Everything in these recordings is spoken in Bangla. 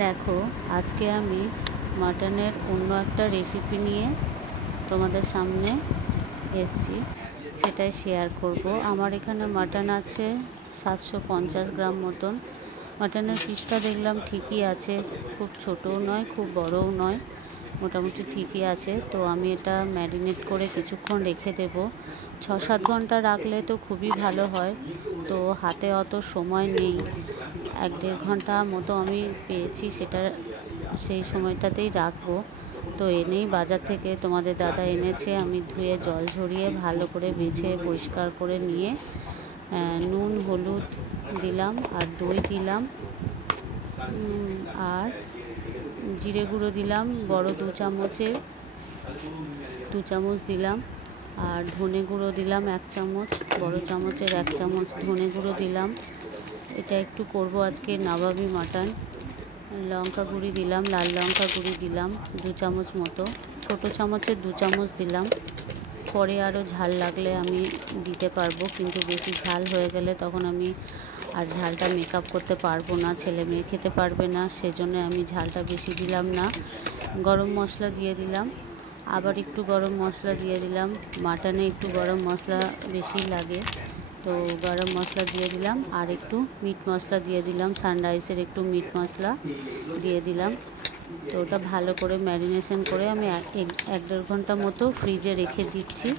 দেখো, আজকে আমি মাটনের অন্য একটা রেসিপি নিয়ে তোমাদের সামনে এসেছি, সেটাই শেয়ার করব। আমার এখানে মাটন আছে 750 গ্রাম মতন। মাটনের পিসটা দেখলাম ঠিকই আছে, খুব ছোটও নয় খুব বড়ও নয়, মোটামুটি ঠিকই আছে। তো আমি এটা ম্যারিনেট করে কিছুক্ষণ রেখে দেব। 6-7 ঘন্টা রাখলে তো খুবই ভালো হয়, তো হাতে অত সময় নেই। 1-1.5 ঘন্টা মতো আমি পেয়েছি, সেটা সেই সময়টাতেই রাখবো। তো এনেই বাজার থেকে তোমাদের দাদা এনেছে, আমি ধুয়ে জল ঝরিয়ে ভালো করে বেছে পরিষ্কার করে নিয়ে নুন হলুদ দিলাম আর দই দিলাম, আর জিরে গুঁড়ো দিলাম বড় 2 চামচ দিলাম, আর ধনে গুঁড়ো দিলাম 1 চামচ, বড় চামচের 1 চামচ ধনে গুঁড়ো দিলাম। এটা একটু করব আজকে নবাবী মাটন। লঙ্কা গুঁড়ি দিলাম, লাল লঙ্কা গুঁড়ি দিলাম 2 চামচ মতো, ছোটো চামচের 2 চামচ দিলাম। পরে আরও ঝাল লাগলে আমি দিতে পারবো, কিন্তু বেশি ঝাল হয়ে গেলে তখন আমি আর ঝালটা মেকআপ করতে পারবো না, ছেলে মেয়ে খেতে পারবে না, সেজন্য আমি ঝালটা বেশি দিলাম না। গরম মশলা দিয়ে দিলাম, আবার একটু গরম মশলা দিয়ে দিলাম। মাটনে একটু গরম মশলা বেশি লাগে, তো গরম মশলা দিয়ে দিলাম। আর একটু মিট মশলা দিয়ে দিলাম, সানরাইসের একটু মিট মশলা দিয়ে দিলাম। তো ওটা ভালো করে ম্যারিনেশন করে আমি 1-1.5 ঘন্টা মতো ফ্রিজে রেখে দিচ্ছি।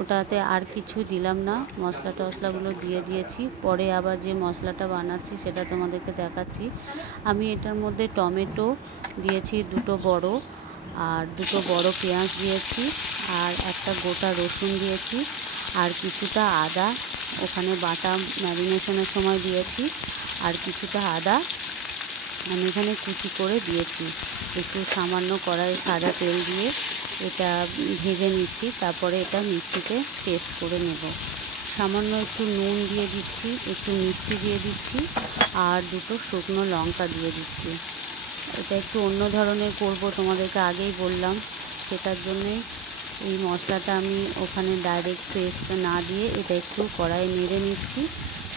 ওটাতে আর কিছু দিলাম না, মশলা টশলাগুলো দিয়ে দিয়েছি। পরে আবার যে মশলাটা বানাচ্ছি সেটা তোমাদেরকে দেখাচ্ছি। আমি এটার মধ্যে টমেটো দিয়েছি 2টো বড়, আর 2টো বড় পেঁয়াজ দিয়েছি, আর একটা গোটা রসুন দিয়েছি, আর কিছুটা আদা ওখানে বাটা ম্যারিনেশনের সময় দিয়েছি, আর কিছুটা আদা আমি এখানে কুচি করে দিয়েছি। একটু সামান্য কড়াই সাদা তেল দিয়ে এটা ভেজে নিচ্ছি, তারপরে এটা মিক্সিতে পেস্ট করে নেব। সামান্য একটু নুন দিয়ে দিচ্ছি, একটু মিষ্টি দিয়ে দিচ্ছি, আর 2টো শুকনো লঙ্কা দিয়ে দিচ্ছি। এটা একটু অন্য ধরনের করব, তোমাদেরকে আগেই বললাম, সেটার জন্যেই এই মশলাটা আমি ওখানে ডাইরেক্ট পেস্ট না দিয়ে এটা একটু কড়াইয়ে নেড়ে নিচ্ছি।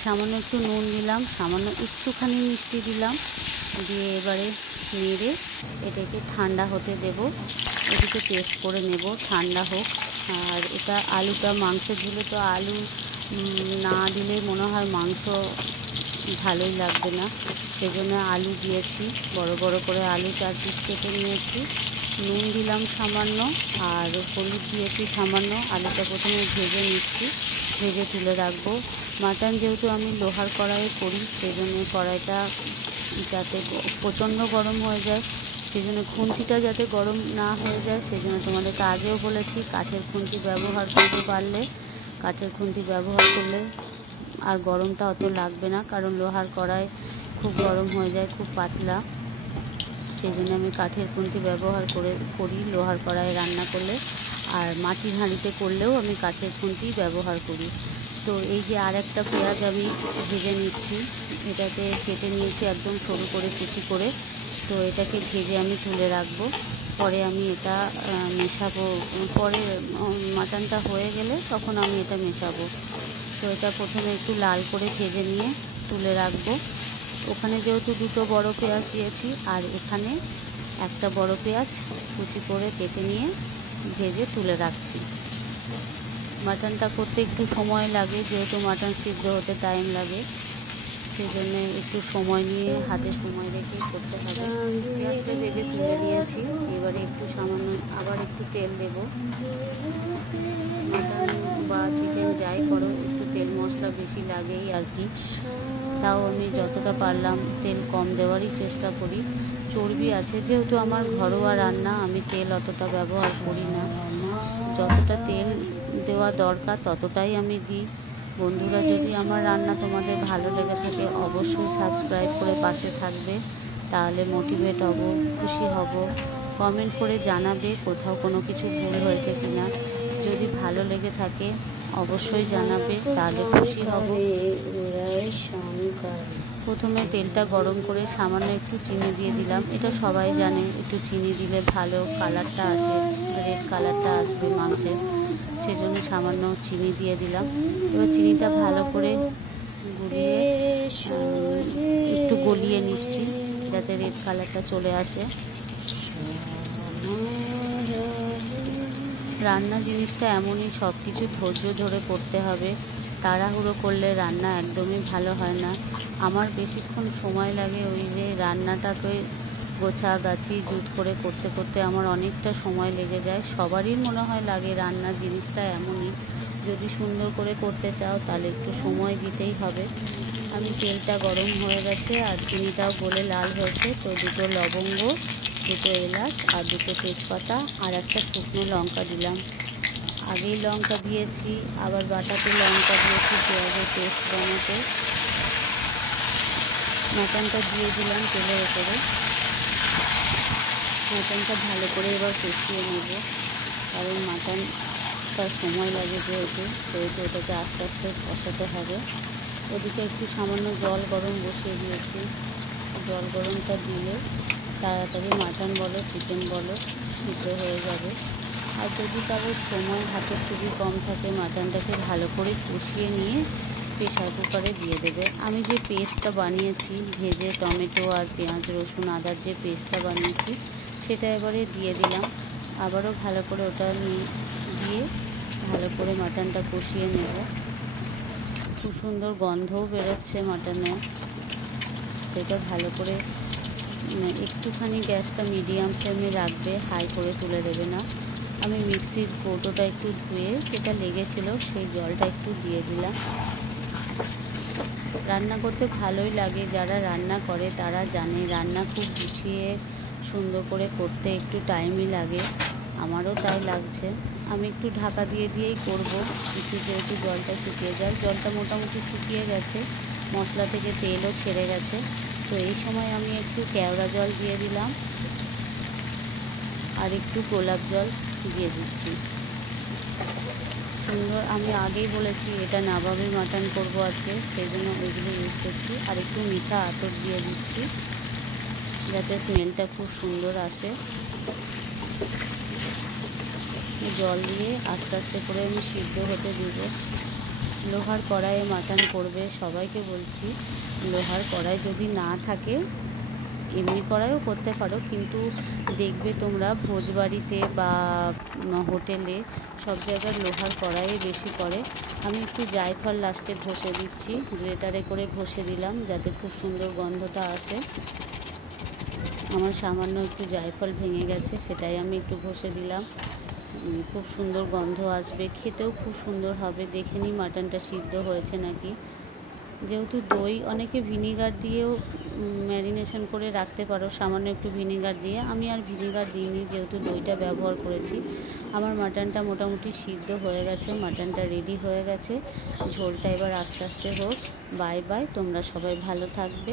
সামান্য একটু নুন দিলাম, সামান্য একটুখানি মিষ্টি দিলাম, দিয়ে এবারে নেড়ে এটাকে ঠান্ডা হতে দেব। এদিকে পেস্ট করে নেব, ঠান্ডা হোক। আর এটা আলুটা, মাংসের ঝোলে তো আলু না দিলে মনে হয় মাংস ভালোই লাগবে না, সেজন্য আলু দিয়েছি। বড় বড় করে আলু 4 পিস কেটে নিয়েছি। নুন দিলাম সামান্য, আর হলুদ দিয়েছি সামান্য। আলুটা প্রথমে ভেজে নিচ্ছি, ভেজে তুলে রাখবো। মাটন যেহেতু আমি লোহার কড়াইয়ে করি, সেই জন্য কড়াইটা যাতে প্রচণ্ড গরম হয়ে যায়, সেই জন্য খুন্তিটা যাতে গরম না হয়ে যায়, সেই জন্য তোমাদেরকে আগেও বলেছি কাঠের খুন্তি ব্যবহার করতে পারলে। কাঠের খুন্তি ব্যবহার করলে আর গরমটা অত লাগবে না, কারণ লোহার কড়াই খুব গরম হয়ে যায়, খুব পাতলা। সেই জন্য আমি কাঠের খুন্তি ব্যবহার করি লোহার কড়াইয়ে রান্না করলে। আর মাটির হাঁড়িতে করলেও আমি কাঠের খুন্তি ব্যবহার করি। তো এই যে আর একটা পেঁয়াজ আমি ভেজে নিচ্ছি, এটাকে কেটে নিয়েছি একদম সরু করে কুচি করে। তো এটাকে ভেজে আমি তুলে রাখবো, পরে আমি এটা মেশাবো। পরে মাটনটা হয়ে গেলে তখন আমি এটা মেশাবো। তো এটা প্রথমে একটু লাল করে ভেজে নিয়ে তুলে রাখবো। ওখানে যেহেতু 2টো বড় পেঁয়াজ দিয়েছি, আর এখানে একটা বড় পেঁয়াজ কুচি করে কেটে নিয়ে ভেজে তুলে রাখছি। মাটনটা করতে একটু সময় লাগে, যেহেতু মাটন সিদ্ধ হতে টাইম লাগে, সেই জন্যে একটু সময় নিয়ে হাতে সময় রেখে করতে হবে। পেঁয়াজটা ভেজে তুলে নিয়েছি, এবারে একটু সামান্য আবার একটু তেল দেব। মাটন বা চিকেন যাই করো একটু তেল মশলা বেশি লাগেই আর কি, তাও আমি যতটা পারলাম তেল কম দেওয়ারই চেষ্টা করি। চর্বি আছে যেহেতু আমার ঘরোয়া রান্না, আমি তেল অতটা ব্যবহার করি না। যতটা তেল দেওয়া দরকার ততটাই আমি দিই। বন্ধুরা, যদি আমার রান্না তোমাদের ভালো লেগে থাকে অবশ্যই সাবস্ক্রাইব করে পাশে থাকবে, তাহলে মোটিভেট হব, খুশি হব। কমেন্ট করে জানাবে কোথাও কোনো কিছু ভুল হয়েছে কিনা। যদি ভালো লেগে থাকে অবশ্যই জানাবে, তাহলে খুশি হব। প্রথমে তেলটা গরম করে সামান্য একটু চিনি দিয়ে দিলাম। এটা সবাই জানে, একটু চিনি দিলে ভালো কালারটা আসে, রেড কালারটা আসবে মাংসের, সেজন্য সামান্য চিনি দিয়ে দিলাম। এবার চিনিটা ভালো করে একটু গলিয়ে নিচ্ছি। যাতে রেড কালারটা চলে আসে। রান্না জিনিসটা এমনই, সব কিছু ধৈর্য ধরে করতে হবে। তাড়াহুড়ো করলে রান্না একদমই ভালো হয় না। আমার বেশিক্ষণ সময় লাগে ওই যে রান্নাটাকে গোছাগাছি জুট করে করতে করতে আমার অনেকটা সময় লেগে যায়। সবারই মনে হয় লাগে, রান্নার জিনিসটা এমনই, যদি সুন্দর করে করতে চাও তাহলে একটু সময় দিতেই হবে। আমি তেলটা গরম হয়ে গেছে আর চিনিটাও গলে লাল হয়েছে, তো 2টো লবঙ্গ, 2টো এলাচ আর 2টো তেজপাতা আর একটা শুকনো লঙ্কা দিলাম। আগেই লঙ্কা দিয়েছি, আবার বাটাতে লঙ্কা দিয়েছি পেঁয়াজের পেস্ট বানাতে। মাটনটা দিয়ে দিলাম তেলের ওপরে। মাটনটা ভালো করে এবার কষিয়ে নেব, কারণ মাটনটা সময় লাগে যেহেতু, সেহেতু ওটাকে আস্তে আস্তে কষাতে হবে। ওদিকে একটু সামান্য জল গরম বসিয়ে দিয়েছি। জল গরমটা দিলে তাড়াতাড়ি মাটন বলো চিকেন বলো সিদ্ধ হয়ে যাবে। আর যদি কারোর সময় হাতে খুবই কম থাকে, মাটনটাকে ভালো করে কষিয়ে নিয়ে প্রেশার কুকারে দিয়ে দেবে। আমি যে পেস্টটা বানিয়েছি ভেজে, টমেটো আর পেঁয়াজ রসুন আদার যে পেস্টটা বানিয়েছি সেটা এবারে দিয়ে দিলাম। আবারও ভালো করে ওটা দিয়ে ভালো করে মাটনটা কষিয়ে নেব। খুব সুন্দর গন্ধও বেরোচ্ছে মাটনের। এটা ভালো করে একটুখানি গ্যাসটা মিডিয়াম ফ্লেমে রাখবে, হাই করে তুলে দেবে না। আমি মিক্সির কৌটোটা একটু ধুয়ে যেটা লেগেছিল সেই জলটা একটু দিয়ে দিলাম। রান্না করতে ভালোই লাগে, যারা রান্না করে তারা জানে রান্না খুব গুছিয়ে সুন্দর করে করতে একটু টাইমই লাগে। আমারও তাই লাগছে। আমি একটু ঢাকা দিয়ে দিয়েই করব, কিছু যেহেতু জলটা শুকিয়ে যায়। জলটা মোটামুটি শুকিয়ে গেছে, মশলা থেকে তেলও ছেড়ে গেছে। তো এই সময় আমি একটু কেওড়া জল দিয়ে দিলাম আর একটু গোলাপ জল দিয়ে দিচ্ছি। সুন্দর, আমি আগেই বলেছি এটা নবাবী মাটন করব আজকে, সেই জন্য ওইগুলো ইউজ করছি। আর একটু মিঠা আতর দিয়ে দিচ্ছি যাতে স্মেলটা খুব সুন্দর আসে। জল দিয়ে আস্তে আস্তে করে আমি সিদ্ধ হতে দিব। লোহার কড়াইয়ে মাটন করবে, সবাইকে বলছি লোহার কড়াই যদি না থাকে এমনি কড়াইও করতে পারো, কিন্তু দেখবে তোমরা ভোজবাড়িতে বা হোটেলে সব জায়গার লোহার কড়াইয়ে বেশি করে। আমি একটু জায়ফল লাস্টে ঘষে দিচ্ছি, গ্রেটারে করে ঘষে দিলাম যাতে খুব সুন্দর গন্ধটা আসে। আমার সামান্য একটু জায়ফল ভেঙে গেছে, সেটাই আমি একটু ঘষে দিলাম। খুব সুন্দর গন্ধ আসবে, খেতেও খুব সুন্দর হবে। দেখে নিই মাটনটা সিদ্ধ হয়েছে নাকি। যেহেতু দই, অনেকে ভিনিগার দিয়েও ম্যারিনেশন করে রাখতে পারো, সামান্য একটু ভিনিগার দিয়ে। আমি আর ভিনিগার দিইনি, যেহেতু দইটা ব্যবহার করেছি। আমার মাটনটা মোটামুটি সিদ্ধ হয়ে গেছে, মাটনটা রেডি হয়ে গেছে। ঝোলটা এবার আস্তে আস্তে হোক। বাই বাই, তোমরা সবাই ভালো থাকবে।